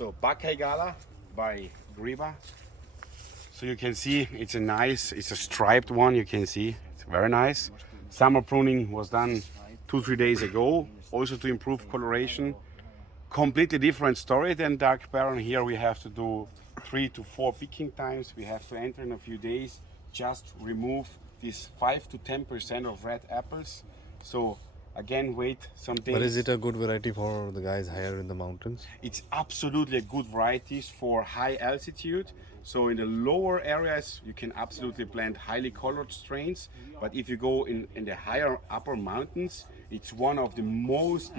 So Bacche Gala by GRIBA. So you can see it's a striped one. You can see it's very nice. Summer pruning was done 2-3 days ago, also to improve coloration. Completely different story than Dark Baron. Here we have to do 3 to 4 picking times. We have to enter in a few days, just remove this 5 to 10% of red apples. So again, wait some days. But is it a good variety for the guys higher in the mountains? It's absolutely a good varieties for high altitude. So in the lower areas, you can absolutely plant highly colored strains. But if you go in the higher upper mountains, it's one of the most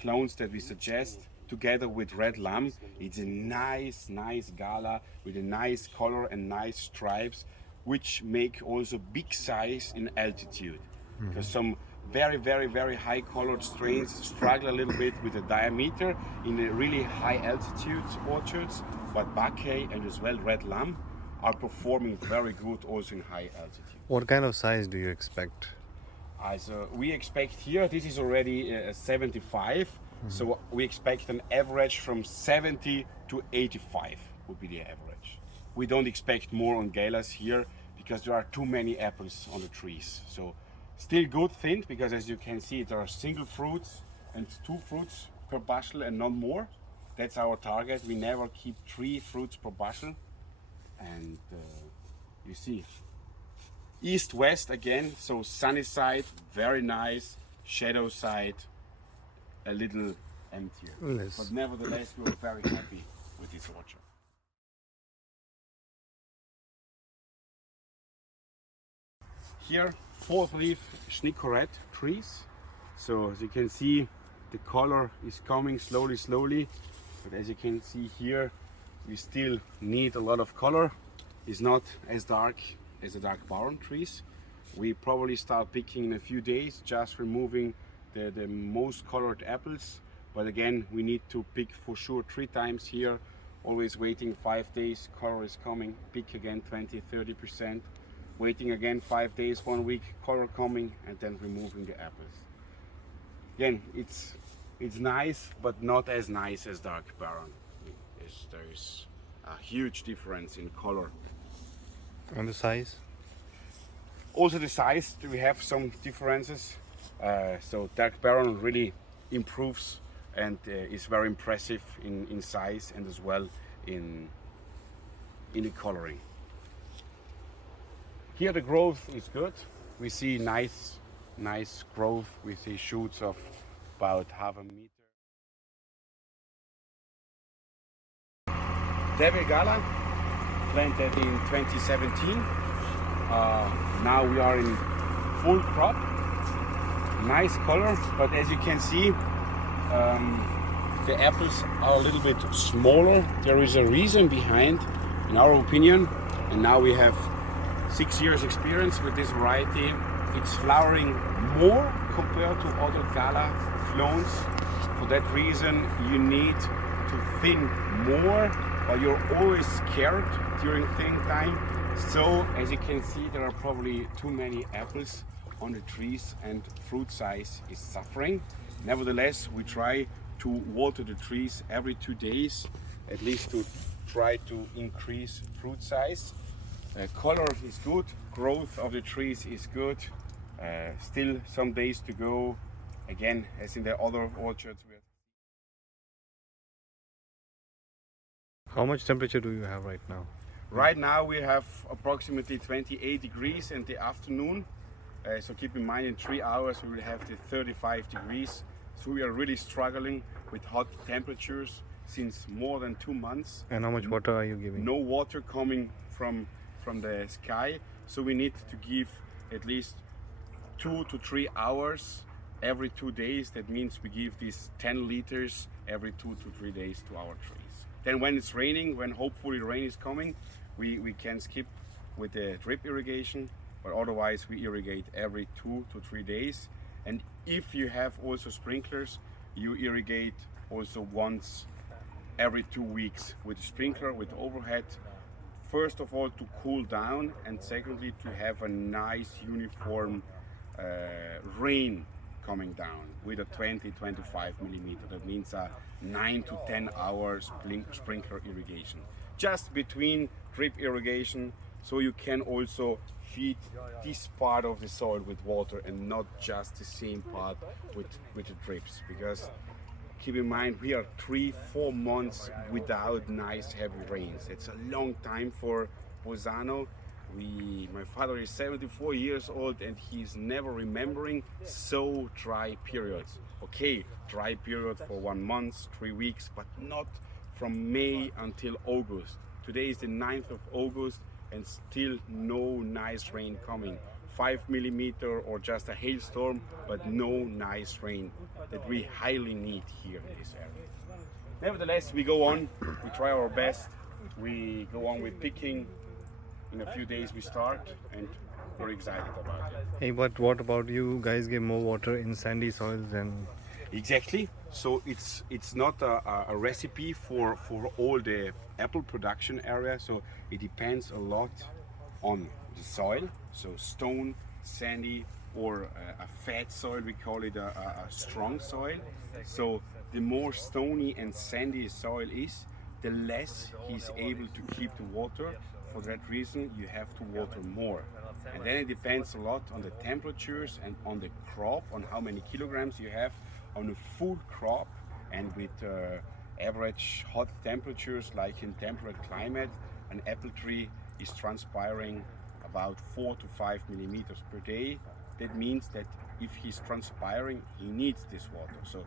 clones that we suggest together with Red Lamb. It's a nice Gala with a nice color and nice stripes, which make also big size in altitude. Because some very high colored strains struggle a little bit with the diameter in the really high altitude orchards, but Bacche and as well Red Lamb are performing very good also in high altitude. What kind of size do you expect? So we expect here, this is already 75, so we expect an average from 70 to 85 would be the average. We don't expect more on galas here because there are too many apples on the trees. So still good thin, because as you can see there are single fruits and 2 fruits per bushel and not more. That's our target. We never keep 3 fruits per bushel. And you see, east-west again, so sunny side, very nice, shadow side, a little emptier. Yes. But nevertheless, we're very happy with this orchard. Here, 4th leaf Schnickoret trees. So as you can see, the color is coming slowly. But as you can see here, we still need a lot of color. It's not as dark as the Dark Baron trees. We probably start picking in a few days, just removing the most colored apples. But again, we need to pick for sure 3 times here. Always waiting 5 days, color is coming, pick again 20-30%. Waiting again 5 days, 1 week, color coming, and then removing the apples. Again, it's nice, but not as nice as Dark Baron. There's a huge difference in color. And the size? Also the size, we have some differences. So Dark Baron really improves and is very impressive in size and as well in the coloring. Here the growth is good. We see nice growth. We see shoots of about half a meter. Debbie Gala, planted in 2017. Now we are in full crop. Nice color, but as you can see, the apples are a little bit smaller. There is a reason behind, in our opinion, and now we have 6 years experience with this variety. It's flowering more compared to other Gala clones. For that reason, you need to thin more, but you're always scared during thinning time. So as you can see, there are probably too many apples on the trees and fruit size is suffering. Nevertheless, we try to water the trees every 2 days, at least to try to increase fruit size. Color is good, growth of the trees is good. Still some days to go. Again, as in the other orchards. How much temperature do you have right now? Right now we have approximately 28 degrees in the afternoon. So keep in mind, in 3 hours we will have the 35 degrees. So we are really struggling with hot temperatures since more than 2 months. And how much water are you giving? No water coming from the sky. So we need to give at least 2 to 3 hours every 2 days. That means we give these 10 liters every 2 to 3 days to our trees. Then when it's raining, when hopefully rain is coming, we can skip with the drip irrigation, but otherwise we irrigate every 2 to 3 days. And if you have also sprinklers, you irrigate also once every 2 weeks with a sprinkler, with overhead. First of all, to cool down, and secondly, to have a nice uniform rain coming down with a 20-25 millimeter. That means a 9 to 10 hour sprinkler irrigation. Just between drip irrigation, so you can also feed this part of the soil with water and not just the same part with the drips. Because keep in mind, we are 3-4 months without nice heavy rains. It's a long time for Bolzano. My father is 74 years old and he's never remembering so dry periods. Okay, dry period for 1 month, 3 weeks, but not from May until August. Today is the 9th of August and still no nice rain coming. 5 millimeter or just a hailstorm, but no nice rain that we highly need here in this area. Nevertheless, we go on, we try our best, we go on with picking. In a few days we start and we're excited about it. Hey, but what about you guys give more water in sandy soils than... Exactly. So it's not a recipe for all the apple production area. So it depends a lot on the soil. So stone, sandy, or a fat soil, we call it a strong soil. So the more stony and sandy soil is, the less he's able to keep the water. For that reason, you have to water more. And then it depends a lot on the temperatures and on the crop, on how many kilograms you have on a full crop. And with average hot temperatures, like in temperate climate, an apple tree is transpiring about 4 to 5 millimeters per day. That means that if he's transpiring, he needs this water. So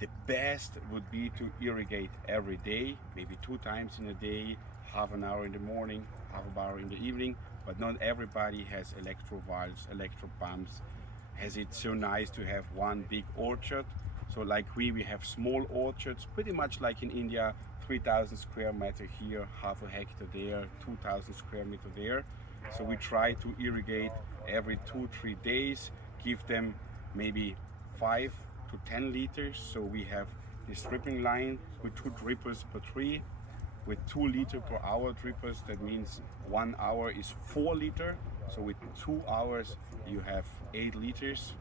the best would be to irrigate every day, maybe 2 times in a day, half an hour in the morning, half an hour in the evening. But not everybody has electro valves, electro pumps, has it so nice to have one big orchard. So like we have small orchards, pretty much like in India, 3,000 square meter here, half a hectare there, 2,000 square meter there. So we try to irrigate every 2-3 days, give them maybe 5 to 10 liters. So we have this dripping line with 2 drippers per tree, with 2 liter per hour drippers. That means 1 hour is 4 liter. So with 2 hours you have 8 liters.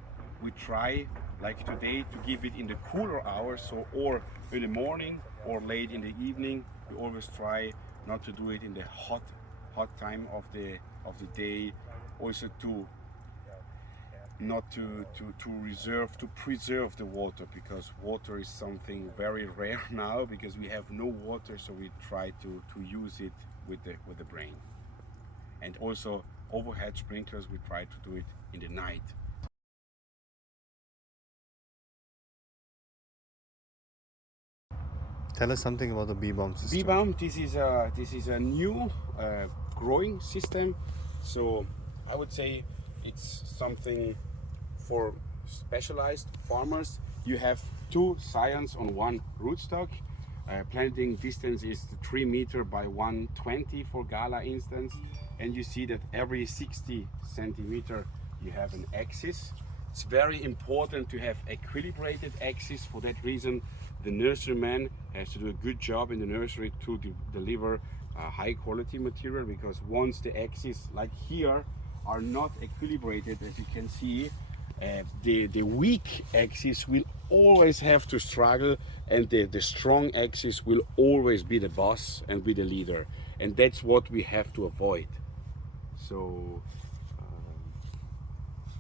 We try, like today, to give it in the cooler hours, so or in the morning or late in the evening. We always try not to do it in the hot time of the day. Also to not to preserve the water, because water is something very rare now, because we have no water. So we try to use it with the brain. And also overhead sprinklers, we try to do it in the night. Tell us something about the bee balm system. Bee balm, this is a new growing system. So I would say it's something for specialized farmers. You have 2 scions on 1 rootstock. Planting distance is 3 meter by 120 for Gala instance. And you see that every 60 centimeter you have an axis. It's very important to have equilibrated axis. For that reason, the nurseryman has to do a good job in the nursery to deliver high quality material, because once the axis, like here, are not equilibrated, as you can see, the weak axis will always have to struggle, and the strong axis will always be the boss and be the leader. And that's what we have to avoid. So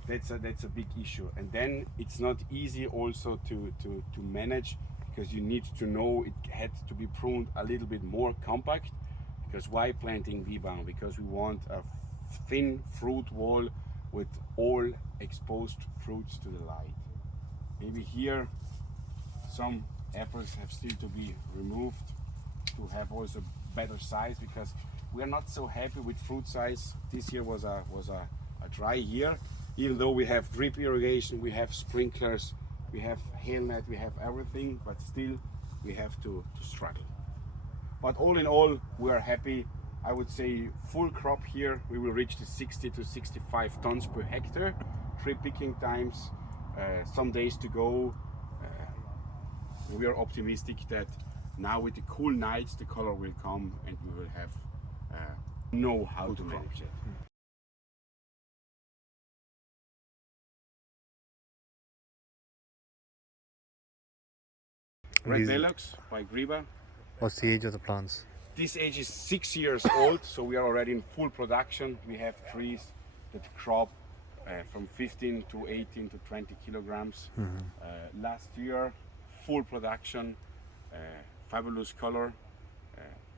that's a big issue. And then it's not easy also to manage, because you need to know it had to be pruned a little bit more compact. Because why planting bee balm? Because we want a thin fruit wall with all exposed fruits to the light. Maybe here some apples have still to be removed to have also better size, because we are not so happy with fruit size. This year was a dry year. Even though we have drip irrigation, we have sprinklers, we have hail net, we have everything, but still we have to struggle. But all in all, we are happy. I would say full crop here, we will reach the 60 to 65 tons per hectare. 3 picking times, some days to go. We are optimistic that now with the cool nights, the color will come and we will have know how to manage it. Red These- Velox by GRIBA. What's the age of the plants? This age is 6 years old, so we are already in full production. We have trees that crop from 15 to 18 to 20 kilograms. Last year, full production, fabulous color.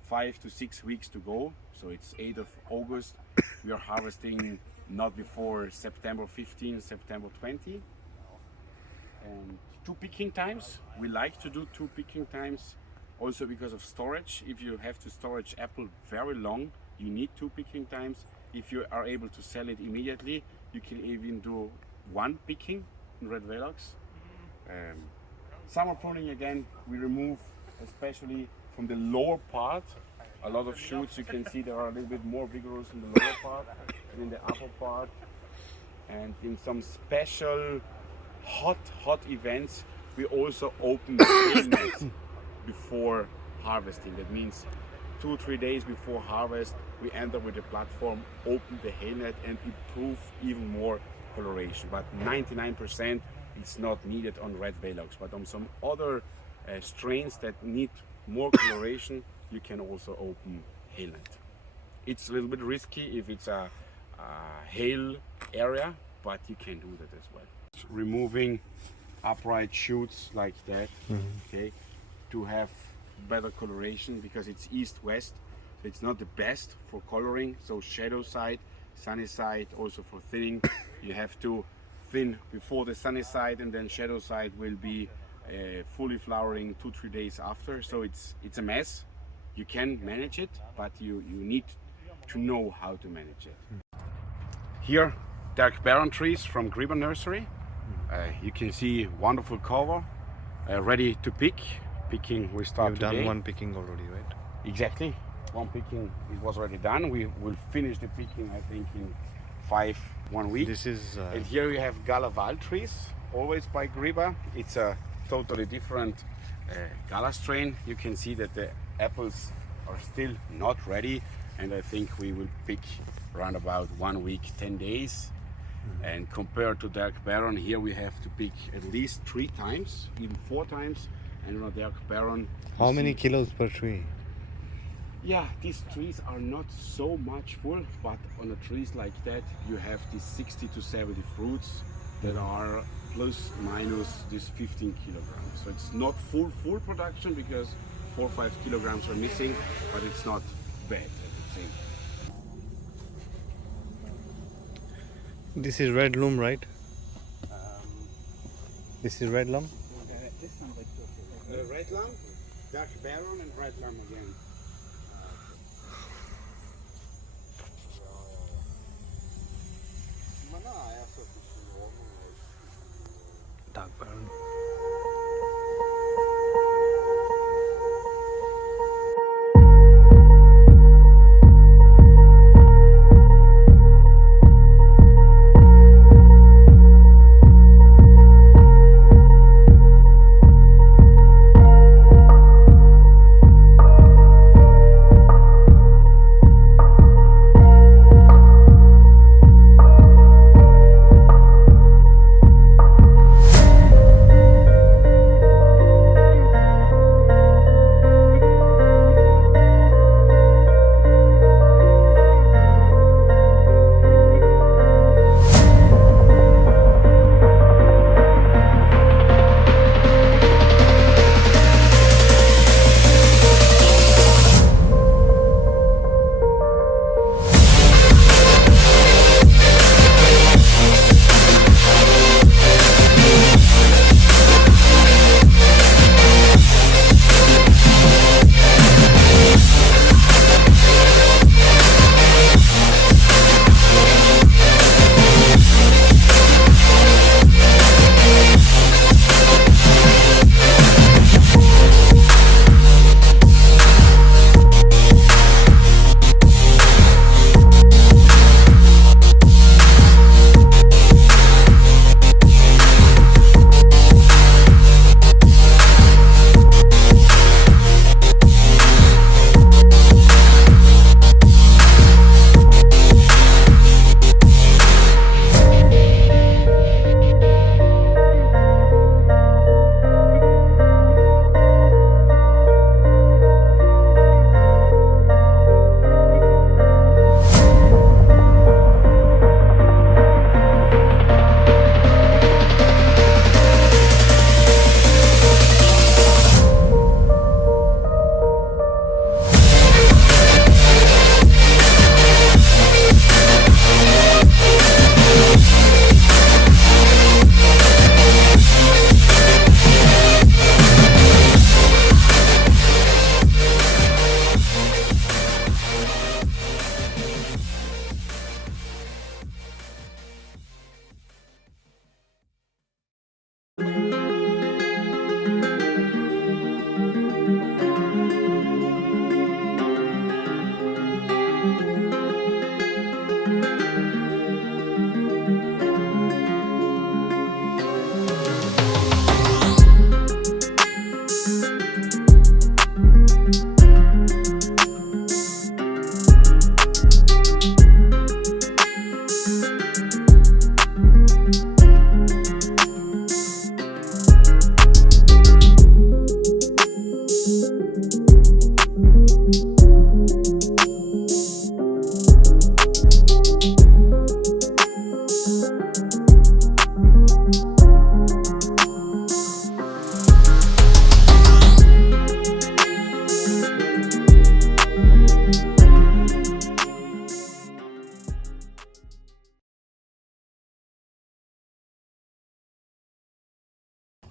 5 to 6 weeks to go, so it's 8th of August. We are harvesting not before September 15, September 20. And 2 picking times. We like to do 2 picking times also because of storage. If you have to storage apple very long, you need 2 picking times. If you are able to sell it immediately, you can even do 1 picking in Red Velox. Summer pruning again, we remove especially from the lower part a lot of shoots. You can see they are a little bit more vigorous in the lower part than in the upper part. And in some special hot events, we also open the hail net before harvesting. That means 2-3 days before harvest, we enter with the platform, open the hail net and improve even more coloration. But 99% it's not needed on Red Velox. But on some other strains that need more coloration, you can also open hail net. It's a little bit risky if it's a hail area, but you can do that as well. Removing upright shoots like that, okay, to have better coloration because it's east-west, so it's not the best for coloring. So shadow side, sunny side, also for thinning, you have to thin before the sunny side, and then shadow side will be fully flowering 2-3 days after. So it's a mess. You can manage it, but you need to know how to manage it. Here, dark baron trees from GRIBA nursery. You can see wonderful cover, ready to pick. Picking we start You've today. done 1 picking already, right? Exactly, 1 picking it was already done. We will finish the picking I think in 1 week. This is And here we have Galaval trees, always by GRIBA. It's a totally different Gala strain. You can see that the apples are still not ready, and I think we will pick around about 1 week, 10 days. And compared to dark baron, here we have to pick at least 3 times, even 4 times. And on a dark baron, how many kilos per tree? yeah, these trees are not so much full, but on a trees like that, you have these 60 to 70 fruits that are plus minus this 15 kilograms. So it's not full production because 4 or 5 kilograms are missing, but it's not bad at the same. This is red loom, right? This is red loom? Red lamb, dark baron and red lamb again. Dark baron.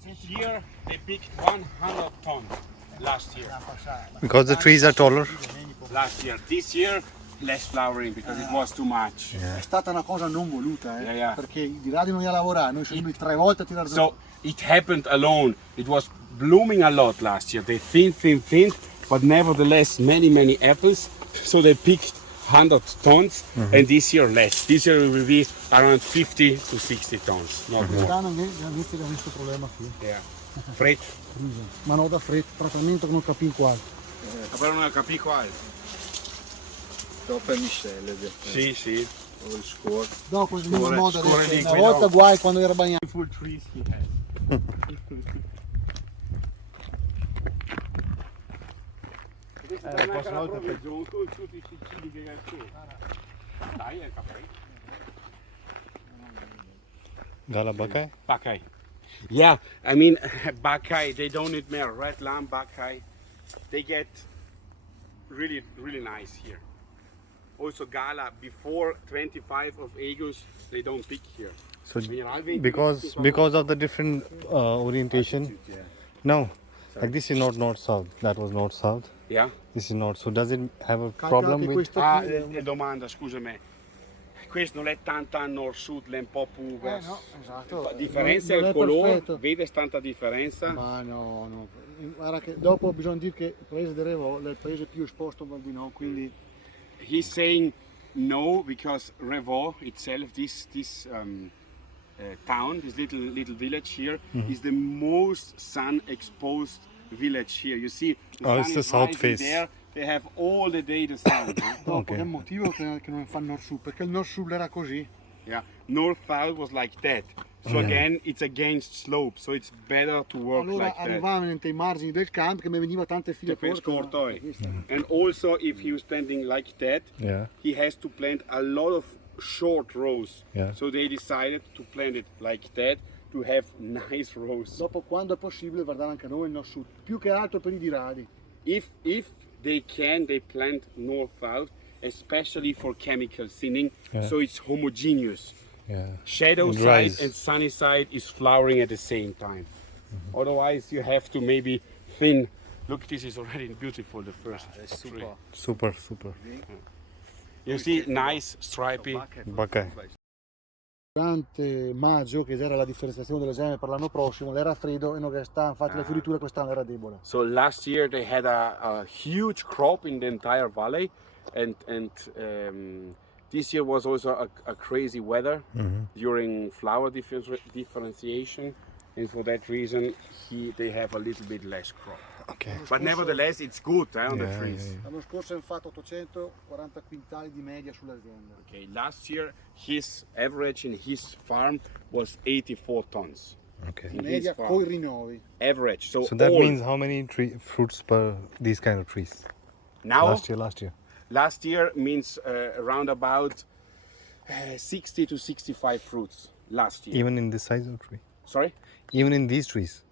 Here they picked 100 tons last year. Because the trees are taller. Last year. This year, less flowering because it was too much. Yeah. È stata una cosa non voluta, Yeah. perché di là di noi a lavorare, noi siamo venuti 3 volte a tirare giù. So it happened alone. It was blooming a lot last year. They thin, but nevertheless many apples. So they picked 100 tons and this year less. This year will be around 50 to 60 tons, not more. Quest'anno inizia da questo problema qui. Yeah. Freddo. Ma no, da freddo, trattamento che non capì quale. Però non capì quale. Dopo è miscele. Sì. O il score. Dopo il modo scuola adesso, una liquido. volta guai quando era bagnato. Full trees he has. Questa è una volta per giù con tutti i cibi che hai tu. Dai, è caffè. Gala Bakai? Bakai. Yeah, I mean Bakai, they don't need more. Red lamb Bakai, they get really nice here. Also Gala, before 25 of August, they don't pick here. So Mineralweg- because of the different orientation. Yeah. No, like this is not north-south. That was north-south. Yeah. This is north. So does it have a Calcola problem che with? questo Ah, qui è domanda, scusami. Questo non è tanta nord-sud, è un po' più no, esatto. differenza Non il è colore, perfetto. vede tanta differenza? Ma no. Guarda che dopo bisogna dire che il paese di Revò è il paese più esposto al Val quindi He's saying no because Revaux itself, this town, this little village here, is the most sun-exposed village here. You see, the Oh, sun it's the is south rising face. there. They have all the day the sun. dopo Ok. è il motivo che non fa il nord-sud, perché il nord-sud era così. Yeah, north-south was like that. So again, it's against slope, so it's better to work Allora like that. arrivavano ai margini del campo che mi veniva tante file Cioè, per corte. scortoi. And also, if he was planting like that, Yeah. he has to plant a lot of short rows. Yeah. So they decided to plant it like that to have nice rows. Dopo quando è possibile guardare anche noi il nord-sud, più che altro per i diradi. If they can, they plant north-south, especially for chemical thinning, Yeah. so it's homogeneous. Yeah. Shadow It side dries. and sunny side is flowering at the same time. Otherwise, you have to maybe thin. Look, this is already beautiful. The first tree. Super. You see, nice stripy. Bakai. Durante maggio, che era la differenziazione dell'esame per l'anno prossimo, l'era freddo e non resta, infatti la fioritura quest'anno era debole. So last year they had a huge crop in the entire valley, and this year was also a crazy weather during flower differentiation, and for that reason they have a little bit less crop. Okay. But nevertheless, it's good on the Yeah, trees. yeah, L'anno scorso hanno fatto 840 quintali di media sull'azienda. Okay, last year his average in his farm was 84 tons. Okay. In his Media farm. coi rinnovi. Average. So So that all. means how many fruits per these kind of trees? Now Last year. last year means around about 60 to 65 fruits last year. Even in this size of tree. Sorry? Even in these trees.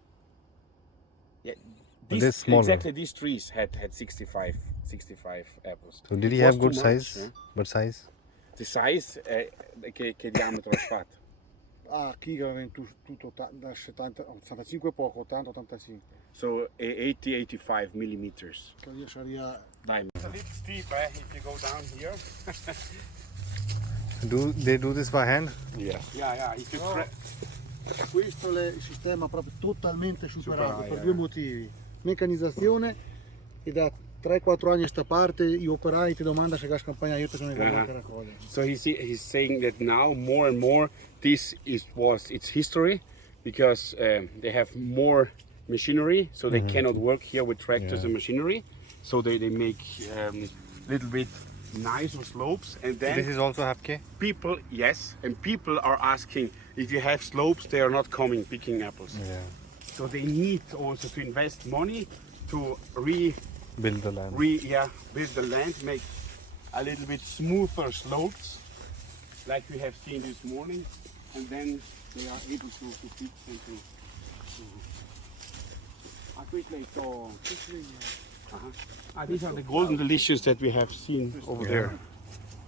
Yeah. But they're smaller. Exactly these trees had 65 apples. So did It he was have good too much, size? yeah. But size? The size, che diametro ha fatto? Ah, qui era tutto da 70, 85 poco, 80, 85. So 80-85 millimeters. Che io sarebbe Diameter. It's a little steep if you go down here. Do they do this by hand? Yeah. If you questo è il sistema proprio totalmente superato per yeah. due motivi: meccanizzazione e da 3-4 anni a sta parte gli operai ti domandano se gas campagna io sono Yeah. che raccogliere. So he's saying that now more and more this was its history because they have more machinery, so they cannot work here with tractors and machinery. So they make little bit nicer slopes, and then This is also Hapke? people and people are asking if you have slopes, they are not coming picking apples. Yeah. So they need also to invest money to Build the land. build the land, make a little bit smoother slopes, like we have seen this morning, and then they are able to pick something. These are the golden delicious that we have seen over there.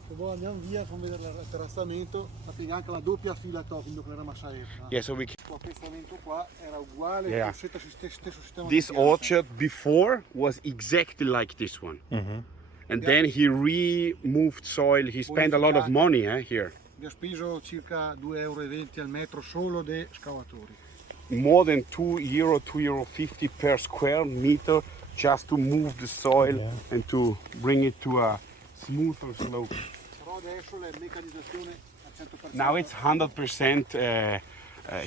Se voi andiamo via, fammi vedere il terrazzamento, ma piega anche la doppia fila tecnica che era massaetta. Yeah, so we Questo appezzamento qua era uguale, Yeah. con lo stesso sistema this di pianta. orchard before was exactly like this one. And then he removed soil. He spent a lot of money here. Vi ho speso circa 2,20 € al metro solo dei scavatori. More than €2, €2.50 per square meter just to move the soil and to bring it to a smoother slope. Però adesso la meccanizzazione al 100%. Now it's 100%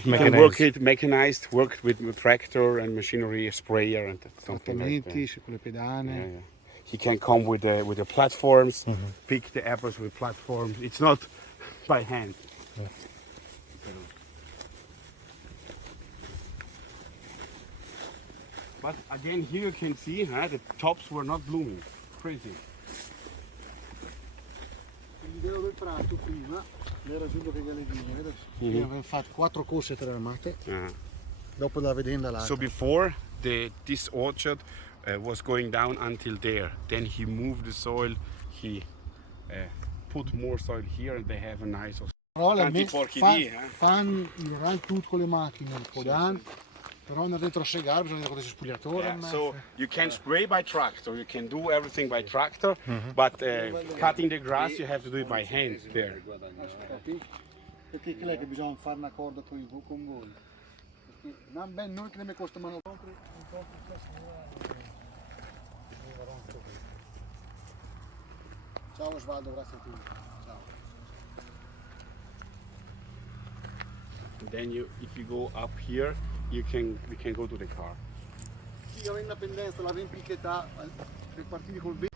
he can work it mechanized, worked with tractor and machinery, a sprayer and something like that. Trattamenti con le pedane. Yeah. He can come with the platforms, pick the apples with platforms. It's not by hand. But again, here you can see the tops were not blooming. Crazy. L'idea del prato prima era giusto che le vigne, vedi? Prima avevamo fatto 4 corse trasformate, dopo la vedenda là. So before this orchard was going down until there. Then he moved the soil. He put more soil here, and they have a nice. Però Tanti porchi lì, fanno il tutto con le macchine, un po' d'anni, però andare dentro a segare bisogna vedere questo spogliatore. Yeah, so you can spray by tractor, you can do everything by tractor, but cutting the grass you have to do it by hand there. Perché è che bisogna fare un accordo con voi? Perché non ben noi che ne costa mano Ciao Osvaldo, grazie a tutti. Ciao. And then if you go up here, we can go to the car. Sì, avendo la pendenza, la rimpichetà, per partire col vento.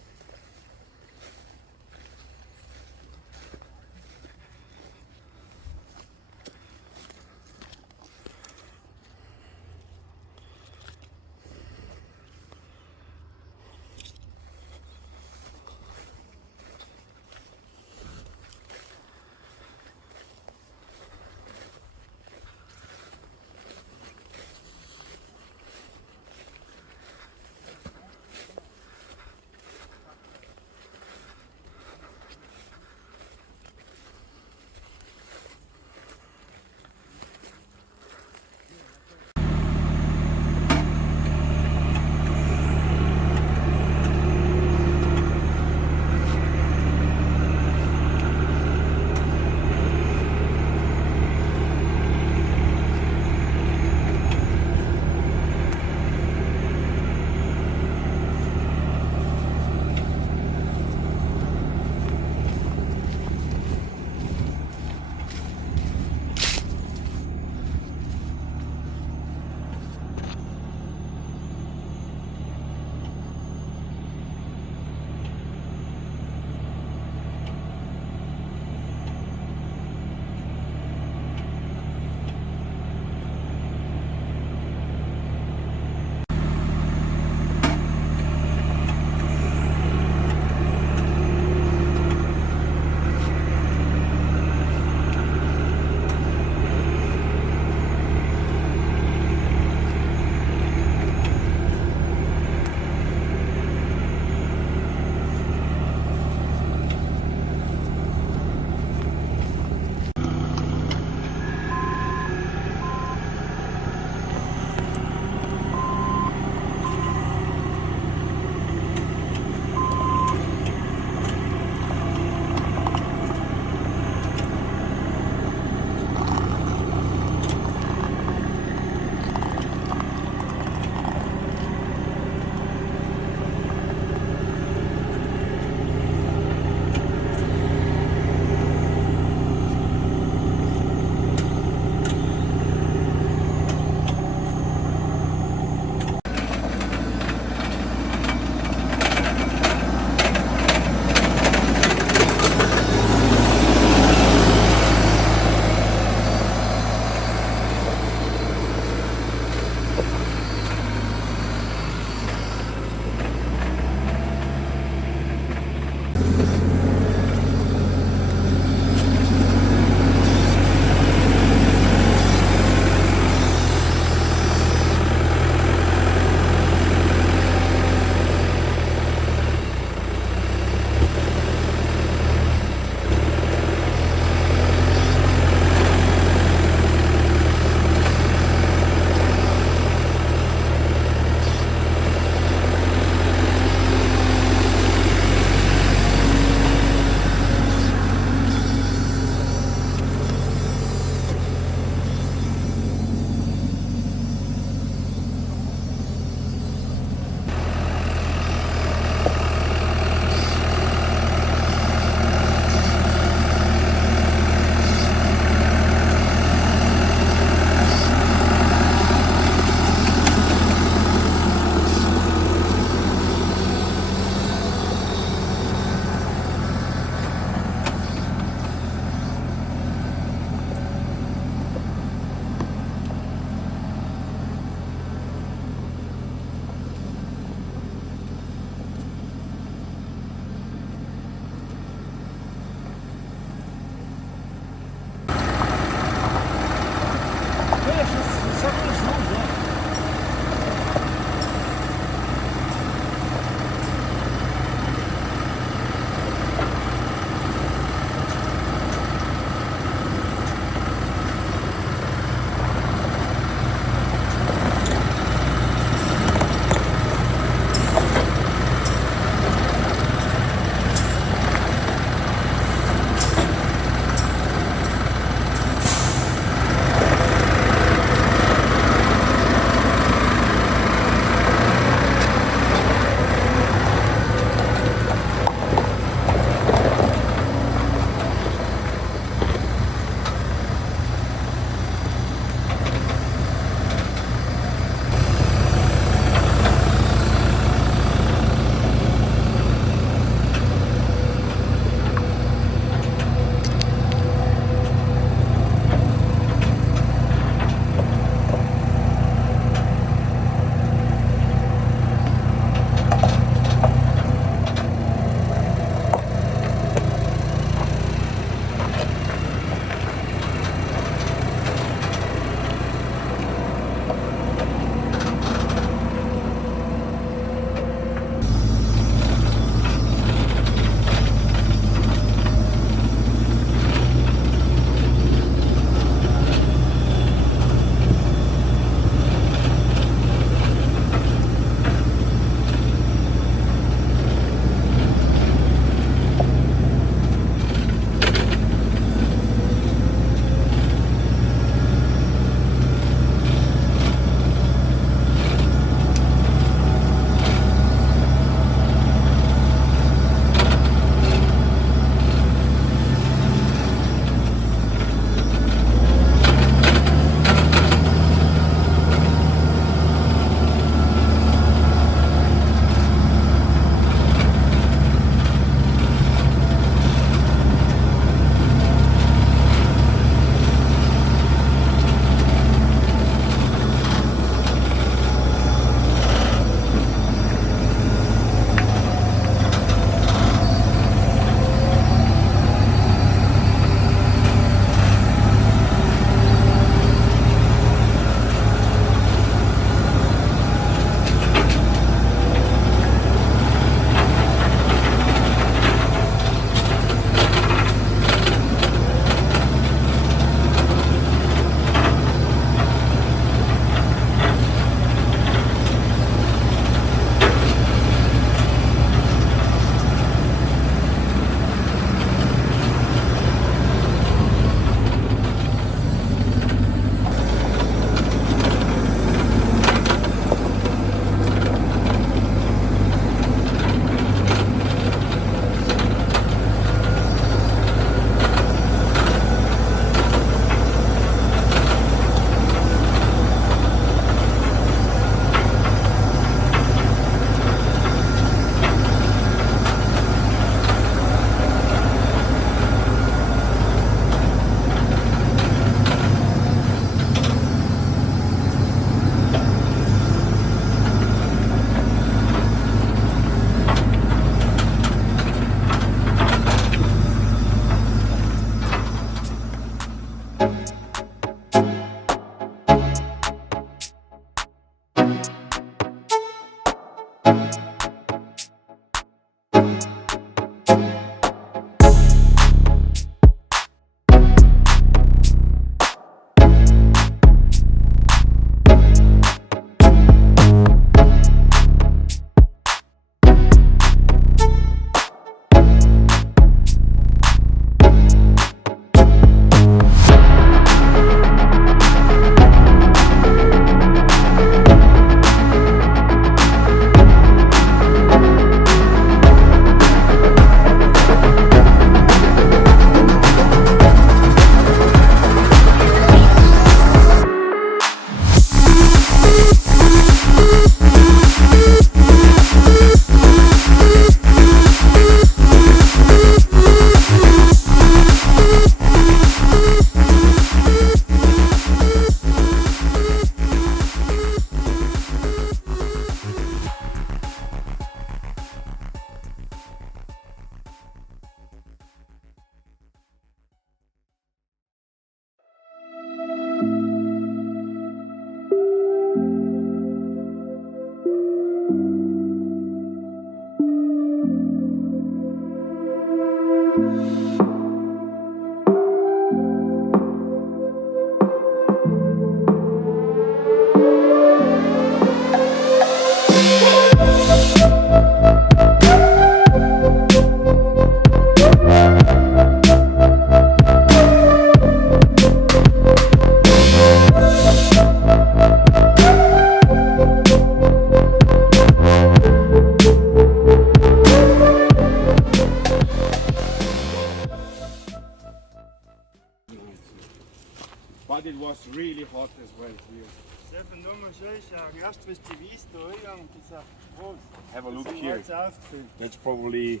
but it was really hot as well here. Stefan, nur mal schön schauen. Erst was die Wiese da reingegangen, die ist groß. Have a Das look sind here. alles aufgefüllt. That's probably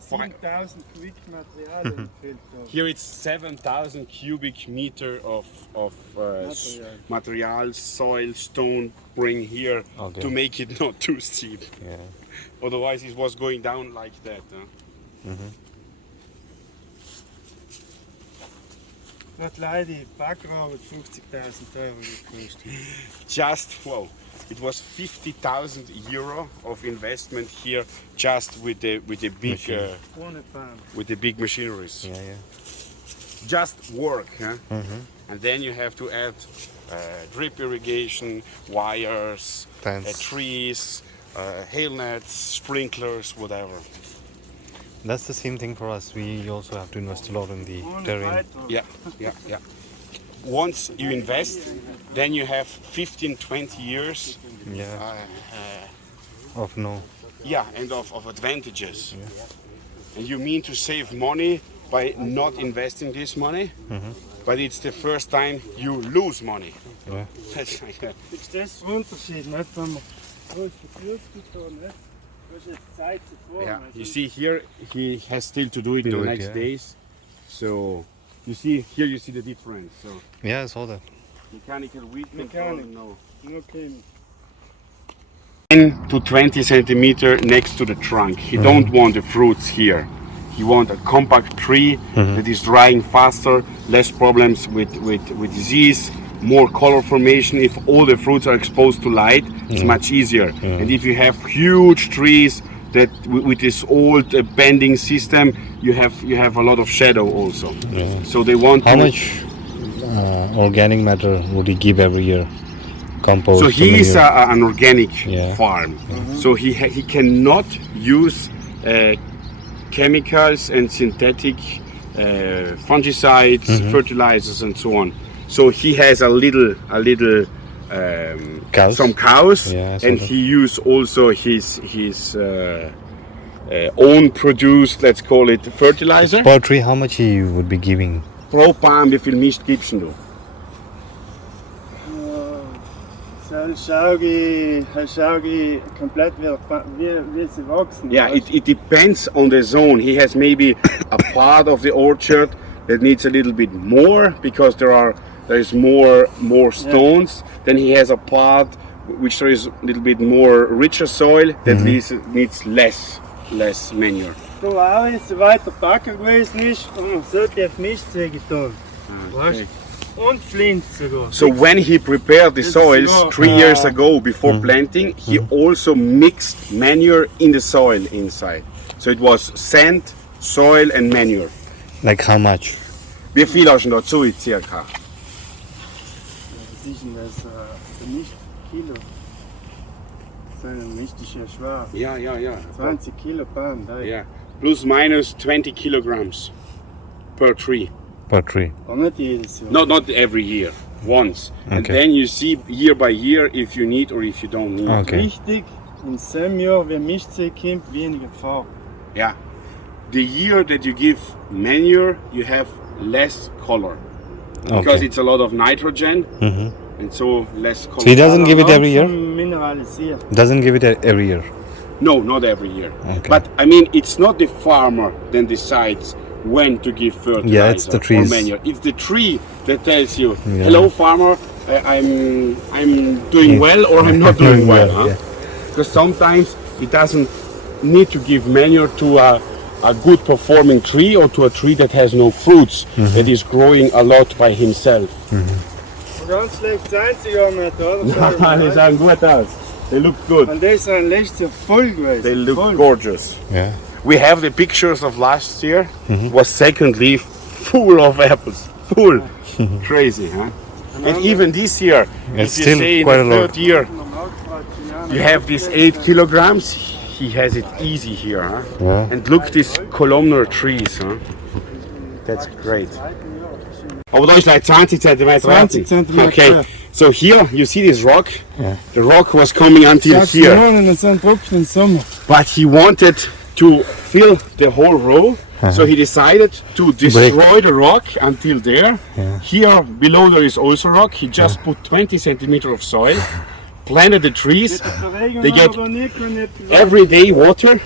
7000 Kubik Material entfüllt da. here. It's 7,000 cubic meter of material, soil, stone. Bring here Okay. to make it not too steep. Yeah. Otherwise, it was going down like that. Dort leider die Backrau hat 50.000 € gekostet. Just wow, it was 50,000 euro of investment here, just with the big Ohne Baum. with the big machineries. Yeah, yeah. Just work, huh? And then you have to add drip irrigation, wires, Fence. trees, hail nets, sprinklers, whatever. That's the same thing for us. We also have to invest a lot in the Ohne terrain. Beitrag. Yeah. Once you invest, then you have 15, 20 years. Yeah. Of no. And of advantages. And you mean to save money by not investing this money, but it's the first time you lose money. Yeah. That's like that. Das ist das der Unterschied, nicht? Wenn man groß verkürft da, nicht? Du hast jetzt Zeit zuvor. Yeah, weißt you du? see here, he has still to do it in Do the it, next yeah. days. So you see here, you see the difference. So Yeah, I saw that. mechanical weed Mechanic. control, no. Okay. 10 to 20 centimeter next to the trunk. He don't want the fruits here. He want a compact tree that is drying faster, less problems with disease, more color formation. If all the fruits are exposed to light, it's much easier. And if you have huge trees that with this old bending system, you have a lot of shadow also. So they want How to, much organic matter would he give every year? Compost. So he is an organic Yeah. farm. So he cannot use chemicals and synthetic fungicides, fertilizers, and so on. So he has a little Cows? some cows, Yeah, I saw and that. he use also his own produced, let's call it, fertilizer. Per tree, how much he would be giving? Pro palm, wie viel mischt gibst du? Schau ich komplett wie sie wachsen. Yeah, it depends on the zone. He has maybe a part of the orchard that needs a little bit more because there is more stones. Then he has a part which there is a little bit more richer soil that needs less manure. Da auch, wenn es weiter Backer gewesen ist, haben wir solche auf Mischsäge getan. Weißt du? Und Flint sogar. So when he prepared the soils 3 years ago before planting, he also mixed manure in the soil inside. So it was sand, soil and manure. Like how much? Wie viel hast du dazu circa? Was ist denn das? Nicht Kilo. So ein Mist ist ja schwer. Ja. 20 Kilo Baum. Yeah, plus minus 20 kilograms per tree. Per tree. Aber nicht jedes Jahr. Not every year, once. And Okay. then you see year by year if you need or if you don't need. Okay. Wichtig, in selben Jahr, wenn Mischsäge kommt, weniger Farbe. Yeah. The year that you give manure, you have less color. Because Okay. it's a lot of nitrogen and so less color. So he doesn't give it every year? Mineralisiert. Doesn't give it every year. No, not every year. Okay. But I mean, it's not the farmer that decides when to give fertilizer Yeah, it's the or trees. manure. It's the tree that tells you, Yeah. hello farmer, I'm doing well or I'm not doing well. Huh? Yeah. Because sometimes it doesn't need to give manure to a good performing tree or to a tree that has no fruits, that is growing a lot by himself. Ganz schlecht das einzige Jahr nicht, oder? They sahen gut aus. They look good. Und die sind letztes Jahr voll gewesen. They look voll. gorgeous. Yeah. We have the pictures of last year. Was second leaf full of apples, full, crazy, huh? And even this year, It's if you still say in quite the a lot. third year, you have these 8 kilograms. He has it easy here, huh? Yeah. And look these columnar trees, huh? That's great. Aber da ist like 20 centimeter. 20 Zentimeter. Okay, so here you see this rock. Yeah. The rock was coming until Sagst du here. morgen, es sind Tropfen im Sommer. But he wanted to fill the whole row So he decided to destroy the rock until there. Here below there is also rock. He just put 20 centimeters of soil, planted the trees. They get every day water.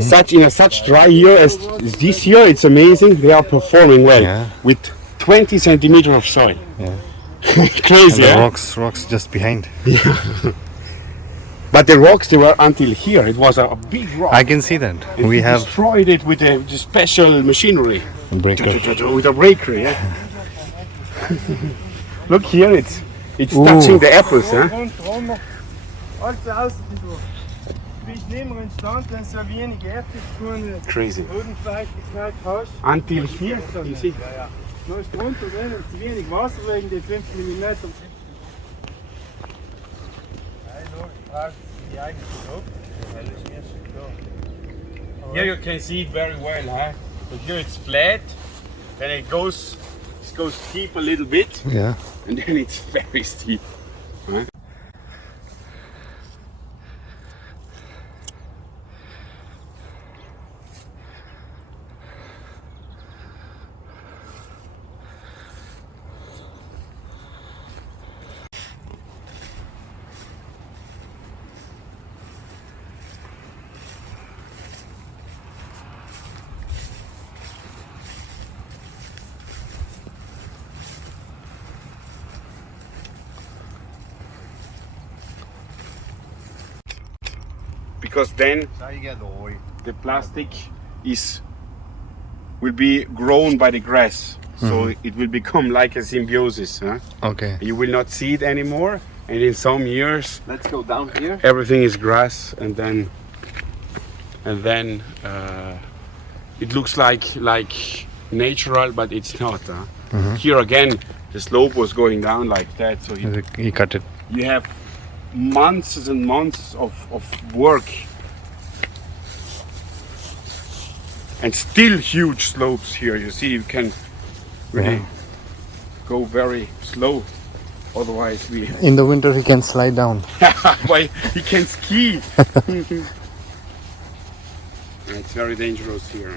Such in such dry year as this year, it's amazing. They are performing well with 20 centimeters of soil. Crazy, and the rocks just behind. But the rocks, they were until here. It was a big rock. I can see that. And We he have destroyed it with a special machinery. a breaker. With a breaker, Look here, it's touching the apples, Rundherum. Alles außen durch. Du bist nicht mehr entstanden, wenn du so wenig Erdbeerkuchen Crazy. Bodenfeuchtigkeit hast. Until here, you see. Ja. Nur ist drunter drin und zu wenig Wasser wegen den 5 mm. Nein, nur, ich brauche die eigene Luft. Das ist mir schon klar. Here you can see it very well, So here it's flat, then it goes steep a little bit, Yeah. and then it's very steep. Because then the plastic will be grown by the grass, so it will become like a symbiosis. Okay. You will not see it anymore, and in some years Let's go down here. everything is grass, and then it looks like natural, but it's not. Here again, the slope was going down like that, so He cut it. you have months and months of work, and still huge slopes here. You see, you can really go very slow, otherwise we In the winter he can slide down. why you can ski. It's very dangerous here.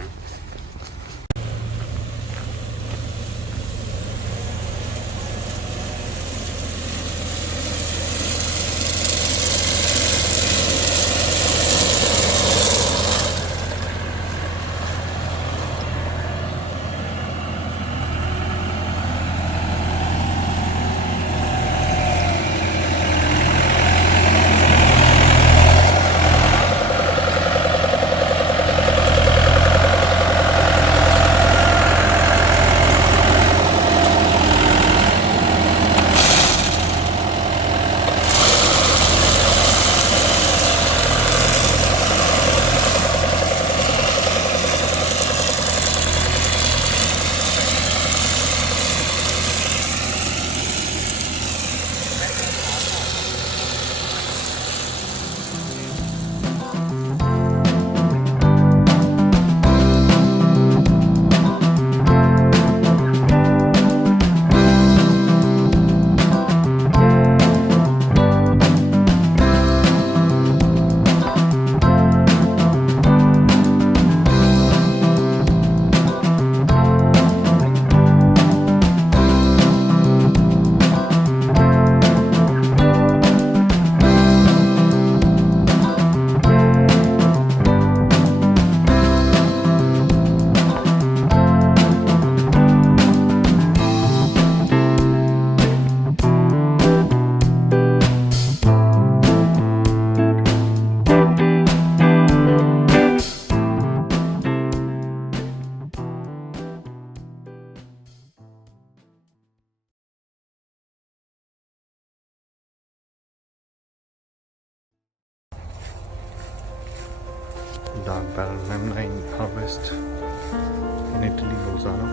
Dark barrel M9 harvest in Italy, Bolzano.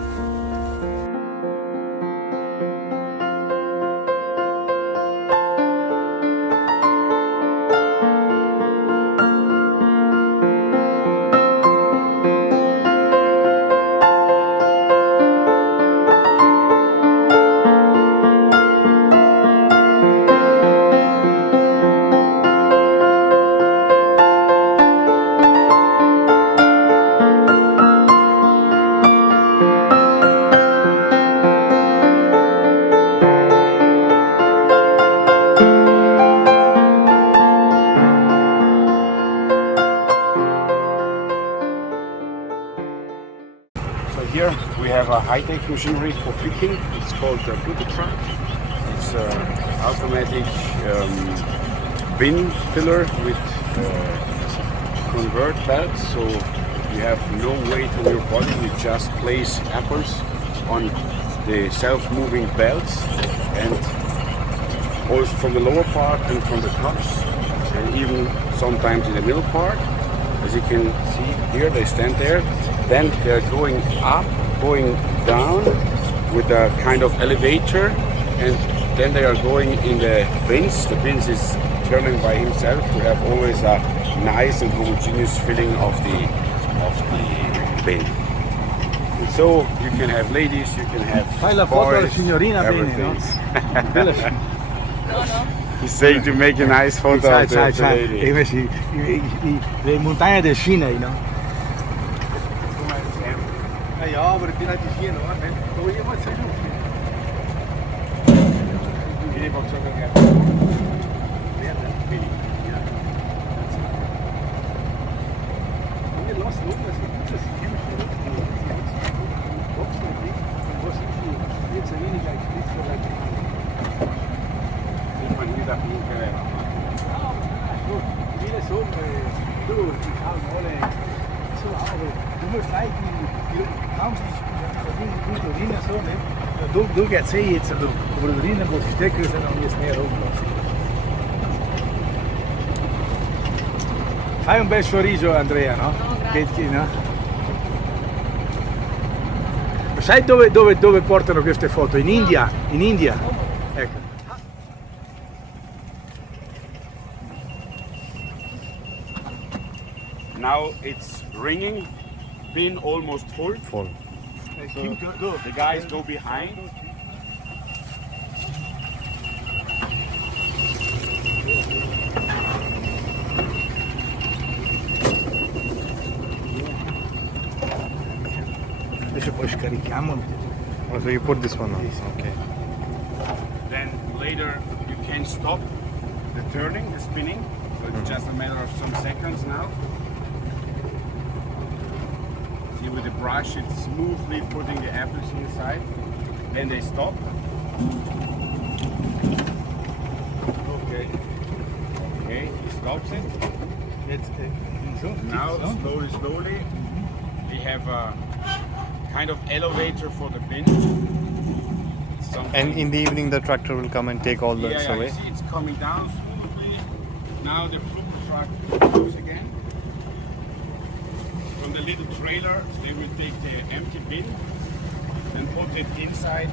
high-tech machinery for picking. It's called a picking truck. It's an automatic bin filler with convert belts, so you have no weight on your body. You just place apples on the self-moving belts, and also from the lower part and from the tops, and even sometimes in the middle part. As you can see here, they stand there. Then they're going up, going down with a kind of elevator, and then they are going in the bins. The bins is turning by himself to have always a nice and homogeneous filling of the bin. And so you can have ladies, you can have Fai la foto alla boys, signorina bene, everything. no? He's saying to make a nice photo of the lady. Le montagne del Sinai, no? Ja, aber die hat die hier noch, ne? Wo jemand zu tun. Du gaat ze iets doen. Voor de vrienden moet je stekkers en dan is het meer oplossen. Fai un bel sorriso, Andrea, no? No? Ma sai dove portano queste foto? In India? In India? Ecco. Now it's ringing, bin almost full. Full. So the guys go behind. Adesso poi scarichiamo. Oh, so you put this one on. Okay. Then later you can stop the turning, the spinning. So it's just a matter of some seconds now. See, with the brush it's smoothly putting the apples inside. Then they stop. Okay. Okay, he stops it. Now slowly we have a kind of elevator for the bin. And in the evening, the tractor will come and take all the Yeah, away. you see it's coming down smoothly. Now the plough truck goes again. From the little trailer, they will take the empty bin and put it inside.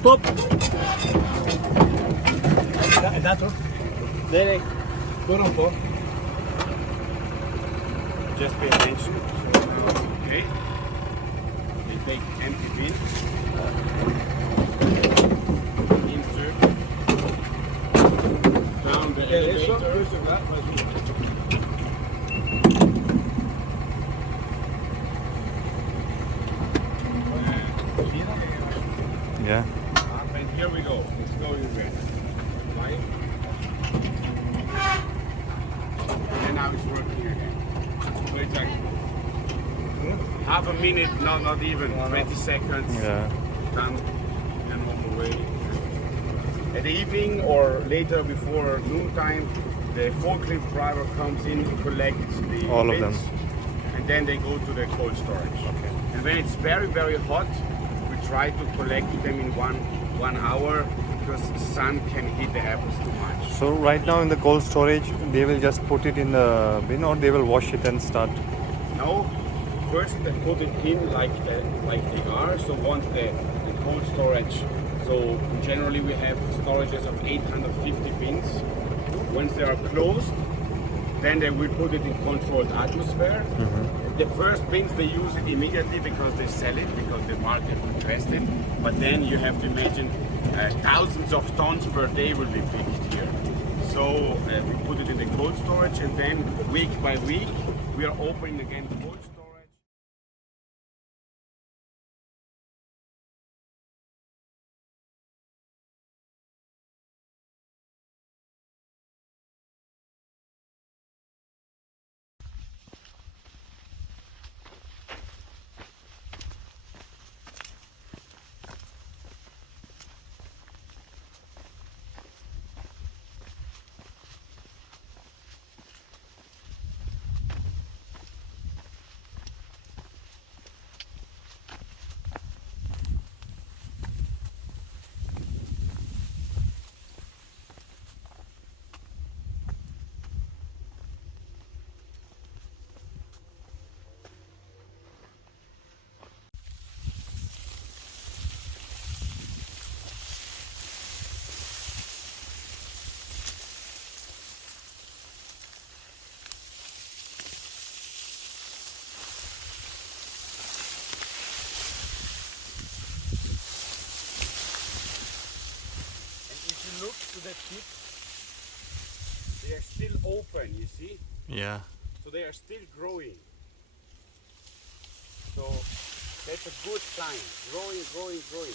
Stop! È dato? Bene, ancora un po'. Just pay attention. So now, okay. They take empty bin. Insert. Down the elevator. Yeah. And here we go. Let's go in red. Right? And now it's working again. So it's like half a minute, no, not even 20 seconds. Yeah. Done the normal way. At the evening or later before noontime, the forklift driver comes in, collects the All of bins, them. and then they go to the cold storage. Okay. And when it's very hot, we try to collect them in one hour because sun can hit the apples too much. So right now in the cold storage, they will just put it in the bin, or they will wash it and start. No, first they put it in like they are. So once the cold storage, so generally we have storages of 850 bins. Once they are closed, then they will put it in controlled atmosphere. The first bins they use it immediately because they sell it, because the market requests it. But then you have to imagine thousands of tons per day will be picked here. So we put it in the cold storage, and then week by week we are opening again cold storage. the tips, they are still open, you see? Yeah. So they are still growing. So that's a good sign. Growing, growing, growing.